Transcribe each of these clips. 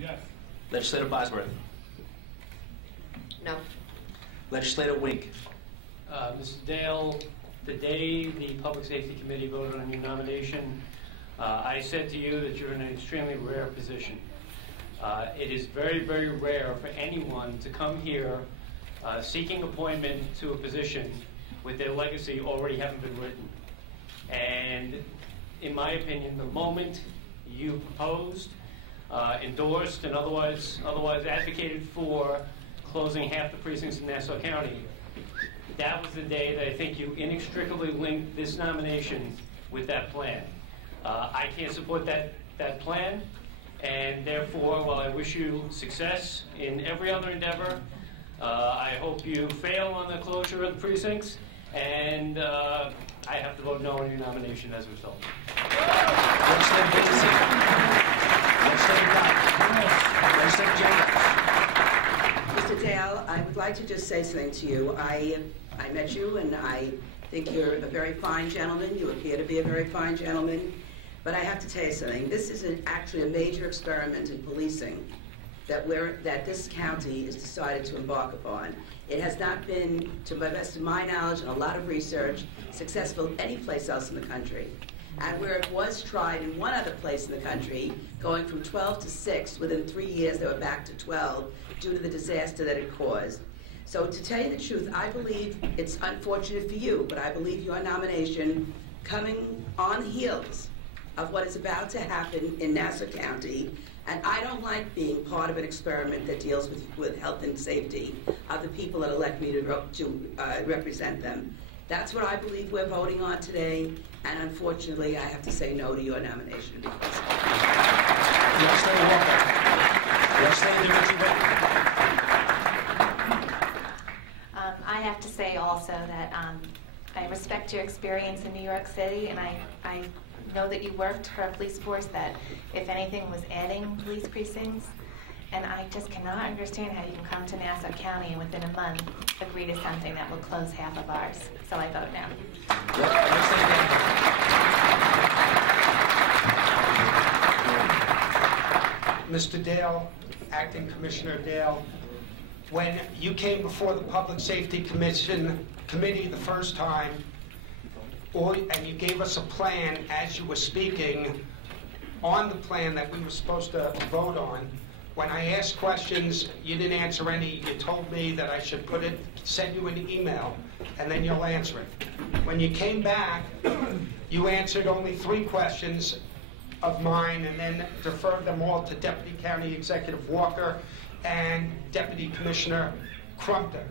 Yes. Legislator Bosworth. No. Legislator Wink. Mr. Dale, the day the Public Safety Committee voted on your nomination, I said to you that you're in an extremely rare position. It is very, very rare for anyone to come here seeking appointment to a position with their legacy already having been written. And in my opinion, the moment you proposed, endorsed, and otherwise advocated for closing half the precincts in Nassau County, that was the day that I think you inextricably linked this nomination with that plan. I can't support that plan, and therefore, while I wish you success in every other endeavor, I hope you fail on the closure of the precincts, and I have to vote no on your nomination as a result. Mr. Dale, I would like to just say something to you. I met you, and I think you're a very fine gentleman. You appear to be a very fine gentleman. But I have to tell you something. This is actually a major experiment in policing that this county has decided to embark upon. It has not been, to the best of my knowledge and a lot of research, successful any place else in the country. And where it was tried in one other place in the country, going from 12 to 6, within 3 years they were back to 12 due to the disaster that it caused. So to tell you the truth, I believe it's unfortunate for you, but I believe your nomination coming on the heels of what is about to happen in Nassau County, and I don't like being part of an experiment that deals with health and safety of the people that elect me to represent them. That's what I believe we're voting on today, and unfortunately, I have to say no to your nomination. Legislator Walker. Legislator DeRiggi-whitten. I have to say also that I respect your experience in New York City, and I know that you worked for a police force that, if anything, was adding police precincts. And I just cannot understand how you can come to Nassau County and within a month agree to something that will close half of ours. So I vote no. Mr. Dale, Acting Commissioner Dale, when you came before the Public Safety Committee the first time, and you gave us a plan as you were speaking on the plan that we were supposed to vote on. When I asked questions, you didn't answer any. You told me that I should send you an email, and then you'll answer it. When you came back, you answered only 3 questions of mine, and then deferred them all to Deputy County Executive Walker and Deputy Commissioner Crumpton.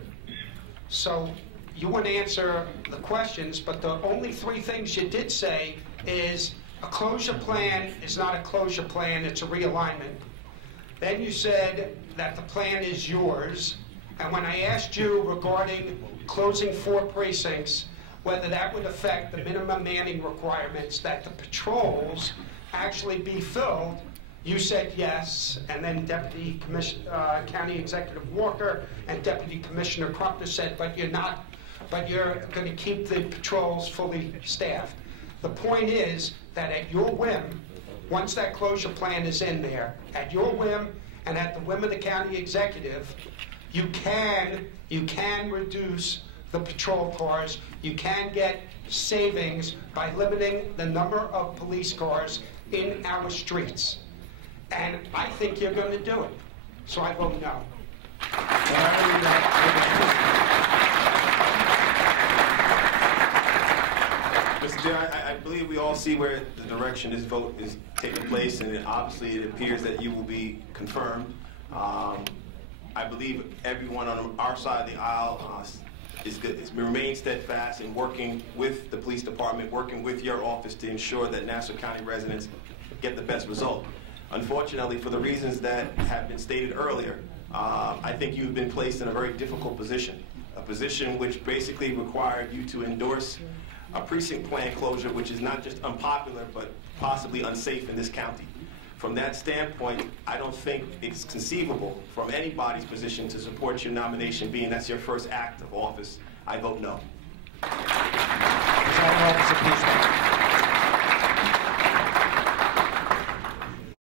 So you wouldn't answer the questions, but the only 3 things you did say is a closure plan is not a closure plan, it's a realignment. Then you said that the plan is yours, and when I asked you regarding closing 4 precincts, whether that would affect the minimum manning requirements, that the patrols actually be filled, you said yes, and then Deputy County Executive Walker and Deputy Commissioner Crumpton said, but you're not. But you're going to keep the patrols fully staffed. The point is that at your whim, once that closure plan is in there, at your whim and at the whim of the county executive, you can reduce the patrol cars. You can get savings by limiting the number of police cars in our streets. And I think you're going to do it. So I vote no. Mr. Chair, I believe we all see where the direction this vote is taking place, and obviously it appears that you will be confirmed. I believe everyone on our side of the aisle remain steadfast in working with the police department, working with your office to ensure that Nassau County residents get the best result. Unfortunately, for the reasons that have been stated earlier, I think you've been placed in a very difficult position, a position which basically required you to endorse a precinct plan closure which is not just unpopular but possibly unsafe in this county. From that standpoint, I don't think it's conceivable from anybody's position to support your nomination, being that's your first act of office. I vote no.